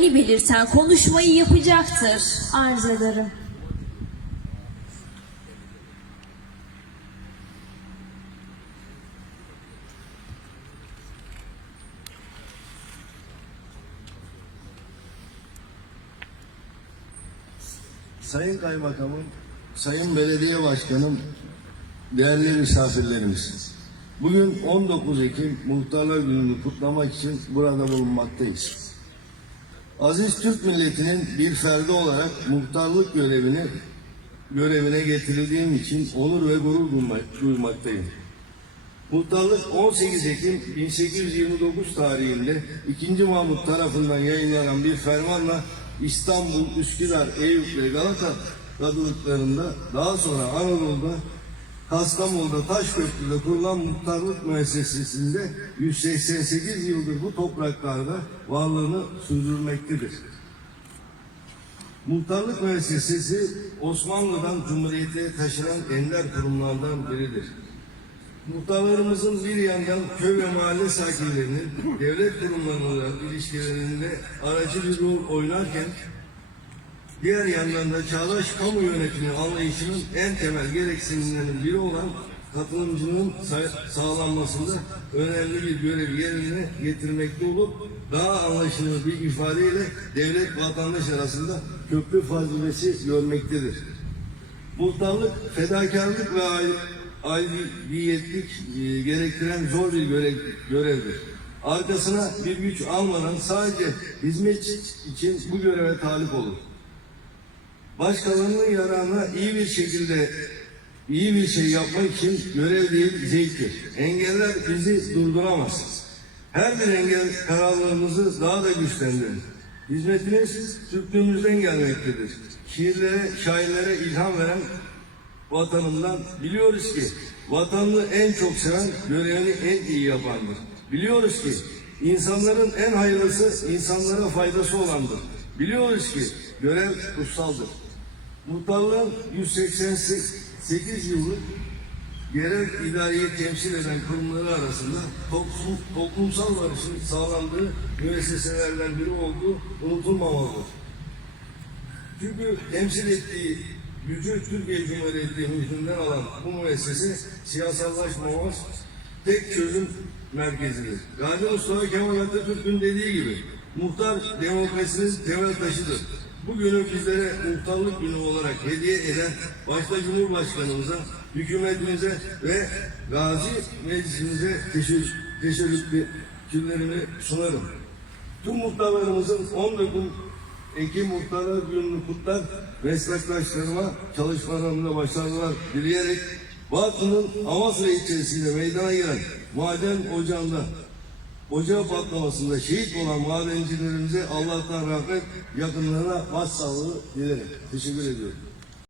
görevini belirten konuşmayı yapacaktır. Arz ederim. Sayın Kaymakamım, Sayın Belediye Başkanım, değerli misafirlerimiz. Bugün 19 Ekim Muhtarlar Günü'nü kutlamak için burada bulunmaktayız. Aziz Türk milletinin bir ferdi olarak muhtarlık görevini görevine getirildiğim için onur ve gurur duymak- duymaktayım. Muhtarlık 18 Ekim 1829 tarihinde 2. Mahmut tarafından yayınlanan bir fermanla İstanbul, Üsküdar, Eyüp ve Galata kadılıklarında daha sonra Anadolu'da Kastamonu'da Taşköprü'de kurulan muhtarlık müessesesinde 188 yıldır bu topraklarda varlığını sürdürmektedir. Muhtarlık müessesesi Osmanlı'dan Cumhuriyet'e taşınan ender kurumlardan biridir. Muhtarlarımızın bir yandan köy ve mahalle sakinlerinin devlet kurumlarıyla ilişkilerinde aracı bir rol oynarken diğer yandan da çağdaş kamu yönetimi anlayışının en temel gereksinimlerinden biri olan katılımcılığın sa- sağlanmasında önemli bir görevi yerine getirmekte olup daha anlaşılır bir ifadeyle devlet vatandaş arasında köprü fazilesi görmektedir. Muhtarlık, fedakarlık ve aid- aidiyetlik e, gerektiren zor bir görev, görevdir. Arkasına bir güç almadan sadece hizmet için bu göreve talip olur. Başkalarının yararına iyi bir şekilde iyi bir şey yapmak için görev değil zevktir. Engeller bizi durduramaz. Her bir engel kararlılığımızı daha da güçlendirir. Hizmetiniz Türklüğümüzden gelmektedir. Şiirlere, şairlere ilham veren vatanından biliyoruz ki vatanını en çok seven görevini en iyi yapandır. Biliyoruz ki insanların en hayırlısı insanlara faydası olandır. Biliyoruz ki görev kutsaldır. Muhtarlığın 188 yıllık yerel idareyi temsil eden kurumları arasında toplum, toplumsal barışın sağlandığı müesseselerden biri olduğu unutulmamalıdır. Çünkü temsil ettiği gücü Türkiye Cumhuriyeti mühründen alan bu müessese siyasallaşmamaz tek çözüm merkezidir. Gazi Mustafa Kemal Atatürk'ün dediği gibi muhtar demokrasinin temel taşıdır. Bu günü bizlere muhtarlık günü olarak hediye eden başta Cumhurbaşkanımıza, hükümetimize ve Gazi Meclisimize teşekkür, teşekkürlerimi sunarım. Tüm muhtarlarımızın 19 Ekim Muhtarlar Günü'nü kutlar, meslektaşlarıma çalışmalarında başarılar dileyerek Bartın'ın Amasra ilçesiyle meydana gelen maden ocağında ocağı patlamasında şehit olan madencilerimize Allah'tan rahmet yakınlarına başsağlığı dilerim. Teşekkür ediyorum.